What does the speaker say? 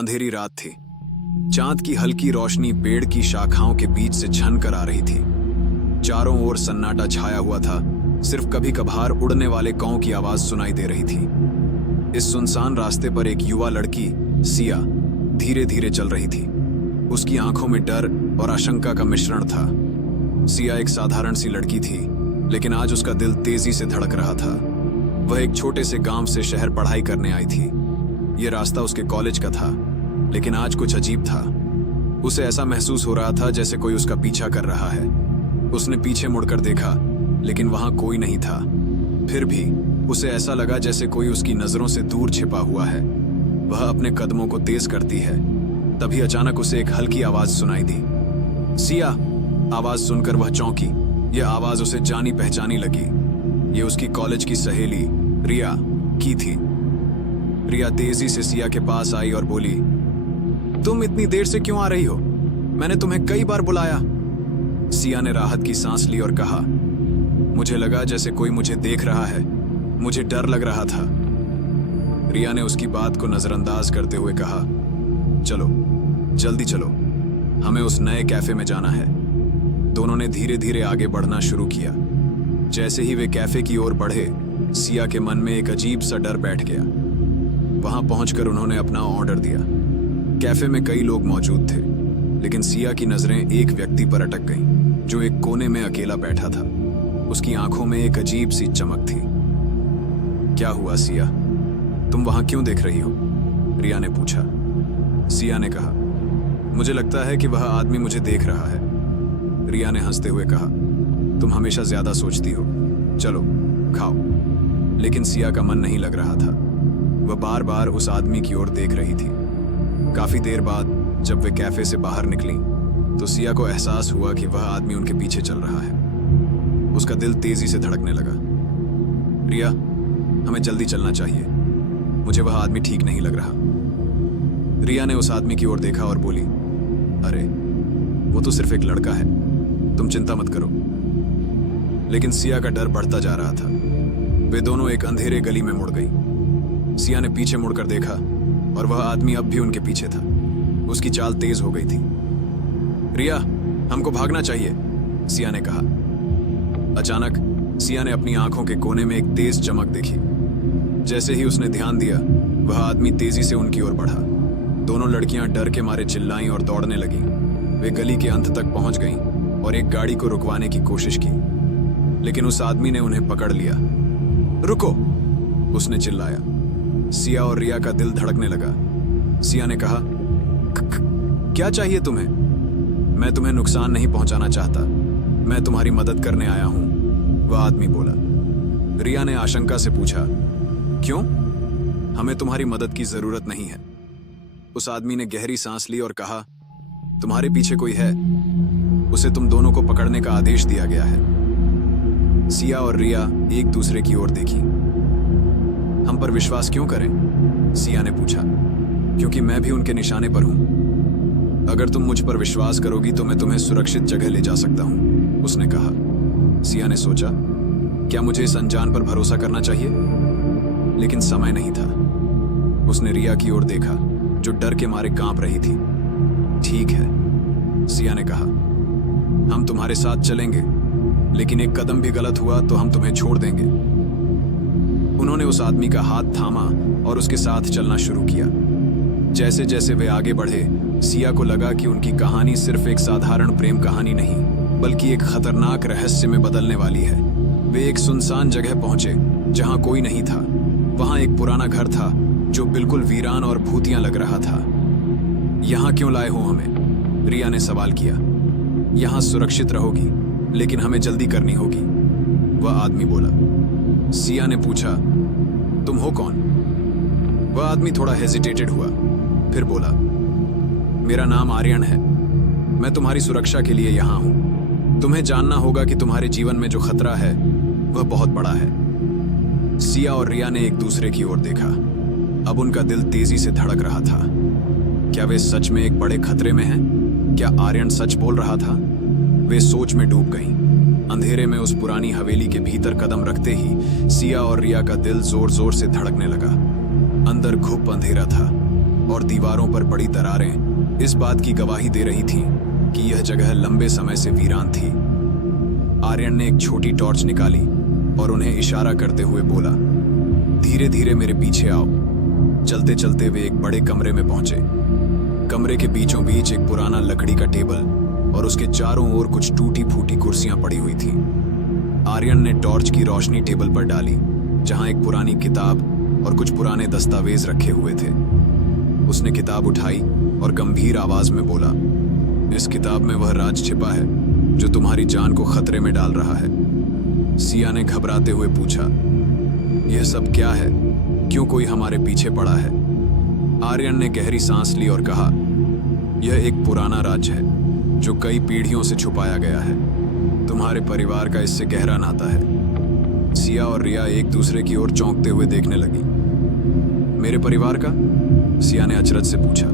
अंधेरी रात थी। चांद की हल्की रोशनी पेड़ की शाखाओं के बीच से झन कर आ रही थी। चारों ओर सन्नाटा छाया हुआ था, सिर्फ कभी कभार उड़ने वाले कौओं की आवाज सुनाई दे रही थी। इस सुनसान रास्ते पर एक युवा लड़की सिया धीरे धीरे चल रही थी। उसकी आंखों में डर और आशंका का मिश्रण था। सिया एक साधारण सी लड़की थी, लेकिन आज उसका दिल तेजी से धड़क रहा था। वह एक छोटे से गांव से शहर पढ़ाई करने आई थी। यह रास्ता उसके कॉलेज का था, लेकिन आज कुछ अजीब था। उसे ऐसा महसूस हो रहा था जैसे कोई उसका पीछा कर रहा है। उसने पीछे मुड़कर देखा, लेकिन वहां कोई नहीं था। फिर भी उसे ऐसा लगा जैसे कोई उसकी नजरों से दूर छिपा हुआ है। वह अपने कदमों को तेज करती है। तभी अचानक उसे एक हल्की आवाज सुनाई दी। सिया! आवाज सुनकर वह चौंकी। यह आवाज उसे जानी पहचानी लगी। यह उसकी कॉलेज की सहेली रिया की थी। रिया तेजी से सिया के पास आई और बोली, तुम इतनी देर से क्यों आ रही हो? मैंने तुम्हें कई बार बुलाया। सिया ने राहत की सांस ली और कहा, मुझे लगा जैसे कोई मुझे देख रहा है। मुझे डर लग रहा था। रिया ने उसकी बात को नजरअंदाज करते हुए कहा, चलो जल्दी चलो, हमें उस नए कैफे में जाना है। दोनों ने धीरे धीरे आगे बढ़ना शुरू किया। जैसे ही वे कैफे की ओर बढ़े, सिया के मन में एक अजीब सा डर बैठ गया। वहां पहुंचकर उन्होंने अपना ऑर्डर दिया। कैफे में कई लोग मौजूद थे, लेकिन सिया की नजरें एक व्यक्ति पर अटक गईं, जो एक कोने में अकेला बैठा था। उसकी आंखों में एक अजीब सी चमक थी। क्या हुआ सिया? तुम वहां क्यों देख रही हो? रिया ने पूछा। सिया ने कहा, मुझे लगता है कि वह आदमी मुझे देख रहा है। रिया ने हंसते हुए कहा, तुम हमेशा ज्यादा सोचती हो। चलो खाओ। लेकिन सिया का मन नहीं लग रहा था। वह बार बार उस आदमी की ओर देख रही थी। काफी देर बाद जब वे कैफे से बाहर निकली, तो सिया को एहसास हुआ कि वह आदमी उनके पीछे चल रहा है। उसका दिल तेजी से धड़कने लगा। रिया, हमें जल्दी चलना चाहिए। मुझे वह आदमी ठीक नहीं लग रहा। रिया ने उस आदमी की ओर देखा और बोली, अरे वो तो सिर्फ एक लड़का है, तुम चिंता मत करो। लेकिन सिया का डर बढ़ता जा रहा था। वे दोनों एक अंधेरे गली में मुड़ गई। सिया ने पीछे मुड़कर देखा और वह आदमी अब भी उनके पीछे था। उसकी चाल तेज हो गई थी। रिया, हमको भागना चाहिए, सिया ने कहा। अचानक सिया ने अपनी आंखों के कोने में एक तेज चमक देखी। जैसे ही उसने ध्यान दिया, वह आदमी तेजी से उनकी ओर बढ़ा। दोनों लड़कियां डर के मारे चिल्लाईं और दौड़ने लगीं। वे गली के अंत तक पहुंच गईं और एक गाड़ी को रुकवाने की कोशिश की, लेकिन उस आदमी ने उन्हें पकड़ लिया। रुको! उसने चिल्लाया। सिया और रिया का दिल धड़कने लगा। सिया ने कहा, क्या चाहिए तुम्हें? मैं तुम्हें नुकसान नहीं पहुंचाना चाहता, मैं तुम्हारी मदद करने आया हूं, वह आदमी बोला। रिया ने आशंका से पूछा, क्यों? हमें तुम्हारी मदद की जरूरत नहीं है। उस आदमी ने गहरी सांस ली और कहा, तुम्हारे पीछे कोई है, उसे तुम दोनों को पकड़ने का आदेश दिया गया है। सिया और रिया एक दूसरे की ओर देखी। हम पर विश्वास क्यों करें? सिया ने पूछा। क्योंकि मैं भी उनके निशाने पर हूं। अगर तुम मुझ पर विश्वास करोगी तो मैं तुम्हें सुरक्षित जगह ले जा सकता हूं, उसने कहा। सिया ने सोचा, क्या मुझे इस अनजान पर भरोसा करना चाहिए? लेकिन समय नहीं था। उसने रिया की ओर देखा, जो डर के मारे कांप रही थी। ठीक है, सिया ने कहा, हम तुम्हारे साथ चलेंगे, लेकिन एक कदम भी गलत हुआ तो हम तुम्हें छोड़ देंगे। उन्होंने उस आदमी का हाथ थामा और उसके साथ चलना शुरू किया। जैसे जैसे वे आगे बढ़े, सिया को लगा कि उनकी कहानी सिर्फ एक साधारण प्रेम कहानी नहीं, बल्कि एक खतरनाक रहस्य में बदलने वाली है। वे एक सुनसान जगह पहुंचे जहां कोई नहीं था। वहां एक पुराना घर था जो बिल्कुल वीरान और भूतिया लग रहा था। यहां क्यों लाए हो हमें? रिया ने सवाल किया। यहां सुरक्षित रहोगी, लेकिन हमें जल्दी करनी होगी, वह आदमी बोला। सिया ने पूछा, तुम हो कौन? वह आदमी थोड़ा हेजिटेटेड हुआ, फिर बोला, मेरा नाम आर्यन है। मैं तुम्हारी सुरक्षा के लिए यहां हूं। तुम्हें जानना होगा कि तुम्हारे जीवन में जो खतरा है वह बहुत बड़ा है। सिया और रिया ने एक दूसरे की ओर देखा। अब उनका दिल तेजी से धड़क रहा था। क्या वे सच में एक बड़े खतरे में हैं? क्या आर्यन सच बोल रहा था? वे सोच में डूब गईं। अंधेरे में उस पुरानी हवेली के भीतर कदम रखते ही सिया और रिया का दिल जोर जोर से धड़कने लगा। अंदर घुप अंधेरा था और दीवारों पर पड़ी दरारें इस बात की गवाही दे रही थीं कि यह जगह लंबे समय से वीरान थी। आर्यन ने एक छोटी टॉर्च निकाली और उन्हें इशारा करते हुए बोला, धीरे धीरे मेरे पीछे आओ। चलते चलते वे एक बड़े कमरे में पहुंचे। कमरे के बीचों बीच एक पुराना लकड़ी का टेबल और उसके चारों ओर कुछ टूटी फूटी कुर्सियां पड़ी हुई थीं। आर्यन ने टॉर्च की रोशनी टेबल पर डाली, जहां एक पुरानी किताब और कुछ पुराने दस्तावेज रखे हुए थे। उसने किताब उठाई और गंभीर आवाज में बोला, इस किताब में वह राज छिपा है जो तुम्हारी जान को खतरे में डाल रहा है। सिया ने घबराते हुए पूछा, यह सब क्या है? क्यों कोई हमारे पीछे पड़ा है? आर्यन ने गहरी सांस ली और कहा, यह एक पुराना राज है जो कई पीढ़ियों से छुपाया गया है। तुम्हारे परिवार का इससे गहरा नाता है। सिया और रिया एक दूसरे की ओर चौंकते हुए देखने लगी। मेरे परिवार का? सिया ने अचरज से पूछा।